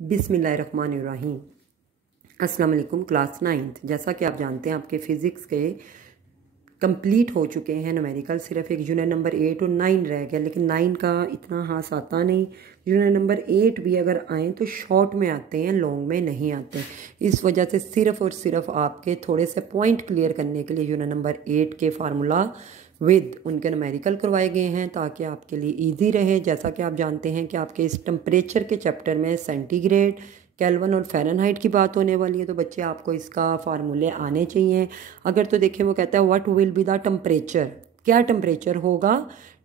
बिस्मिल्लाहिर्रहमानिर्रहीम। अस्सलाम वालेकुम। क्लास 9th, जैसा कि आप जानते हैं आपके फ़िज़िक्स के कंप्लीट हो चुके हैं न्यूमेरिकल। सिर्फ एक यूनिट नंबर 8 और 9 रह गया, लेकिन 9 का इतना खास आता नहीं। यूनिट नंबर 8 भी अगर आएँ तो शॉर्ट में आते हैं, लॉन्ग में नहीं आते। इस वजह से सिर्फ और सिर्फ आपके थोड़े से पॉइंट क्लियर करने के लिए यूनिट नंबर 8 के फार्मूला विद उनके न्यूमेरिकल करवाए गए हैं, ताकि आपके लिए इजी रहे। जैसा कि आप जानते हैं कि आपके इस टेम्परेचर के चैप्टर में सेंटीग्रेड, केल्विन और फ़ारेनहाइट की बात होने वाली है, तो बच्चे आपको इसका फार्मूले आने चाहिए। अगर तो देखें, वो कहता है what will be the temperature, क्या टेम्परेचर होगा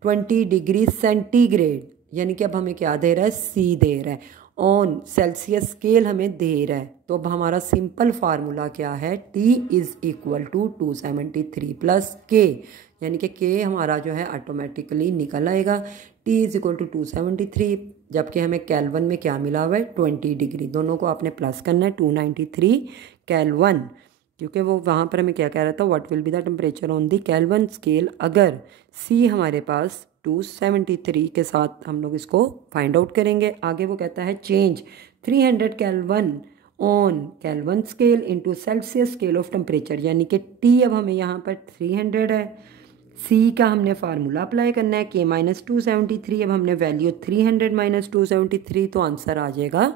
20 डिग्री सेंटीग्रेड, यानी कि अब हमें क्या दे रहा है, सी दे रहा है। ऑन सेल्सियस स्केल हमें दे रहा है। तो अब हमारा सिंपल फार्मूला क्या है, T is equal to 273 plus के, यानी कि के हमारा जो है ऑटोमेटिकली निकल आएगा। T इज़ इक्वल टू 273, जबकि हमें केल्विन में क्या मिला हुआ है, 20 डिग्री। दोनों को आपने प्लस करना है, 293 केल्विन, क्योंकि वो वहाँ पर हमें क्या कह रहा था, what will be the temperature on the kelvin scale. अगर C हमारे पास 273 के साथ हम लोग इसको फाइंड आउट करेंगे। आगे वो कहता है change 300 kelvin on kelvin scale into Celsius scale of temperature, यानी कि T अब हमें यहाँ पर 300 है, C का हमने फार्मूला अप्लाई करना है, K माइनस 273। अब हमने वैल्यू 300 माइनस 273, तो आंसर आ जाएगा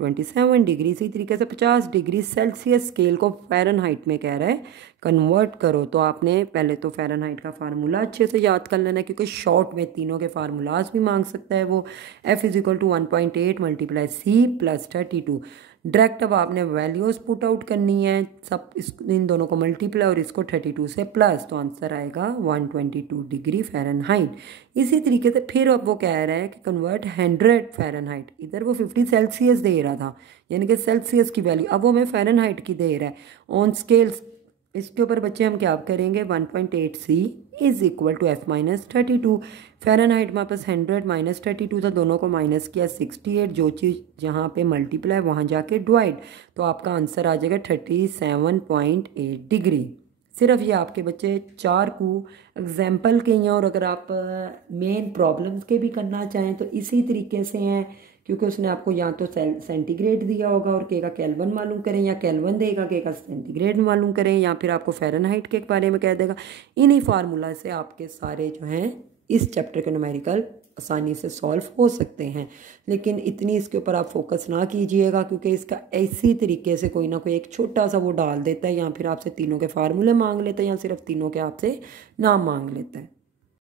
27 डिग्री। इसी तरीके से 50 डिग्री सेल्सियस स्केल को फ़ारेनहाइट में कह रहा है कन्वर्ट करो। तो आपने पहले तो फ़ारेनहाइट का फार्मूला अच्छे से याद कर लेना, क्योंकि शॉर्ट में तीनों के फार्मूलाज भी मांग सकता है वो। F is equal to 1.8 multiply C plus 32। Direct अब आपने वैल्यूज़ पुट आउट करनी है, सब इन दोनों को मल्टीप्लाई और इसको 32 से प्लस, तो आंसर आएगा 122 डिग्री फ़ारेनहाइट। इसी तरीके से फिर अब वो कह रहा है कि कन्वर्ट 100 फ़ारेनहाइट, इधर वो 50 सेल्सियस दे रहा था, यानी कि सेल्सियस की वैल्यू, अब वो हमें फ़ारेनहाइट की दे रहा है ऑन स्केल्स। इसके ऊपर बच्चे हम क्या करेंगे, 1.8 C is equal to F minus 32। Fahrenheit में आपस 100 माइनस 32 था, दोनों को माइनस किया 68, जो चीज़ जहाँ पे मल्टीप्लाई वहाँ जाके डिवाइड, तो आपका आंसर आ जाएगा 37.8 डिग्री। सिर्फ ये आपके बच्चे 4 को एग्जाम्पल के हैं, और अगर आप मेन प्रॉब्लम्स के भी करना चाहें तो इसी तरीके से हैं, क्योंकि उसने आपको या तो सेंटीग्रेड दिया होगा और के का केल्विन मालूम करें, या केल्विन देगा के का सेंटीग्रेड मालूम करें, या फिर आपको फ़ारेनहाइट के बारे में कह देगा। इन्हीं फार्मूला से आपके सारे जो हैं इस चैप्टर के न्यूमेरिकल आसानी से सॉल्व हो सकते हैं। लेकिन इतनी इसके ऊपर आप फोकस ना कीजिएगा, क्योंकि इसका ऐसी तरीके से कोई ना कोई एक छोटा सा वो डाल देता है, या फिर आपसे तीनों के फार्मूले मांग लेता है, या सिर्फ तीनों के आपसे नाम मांग लेता है।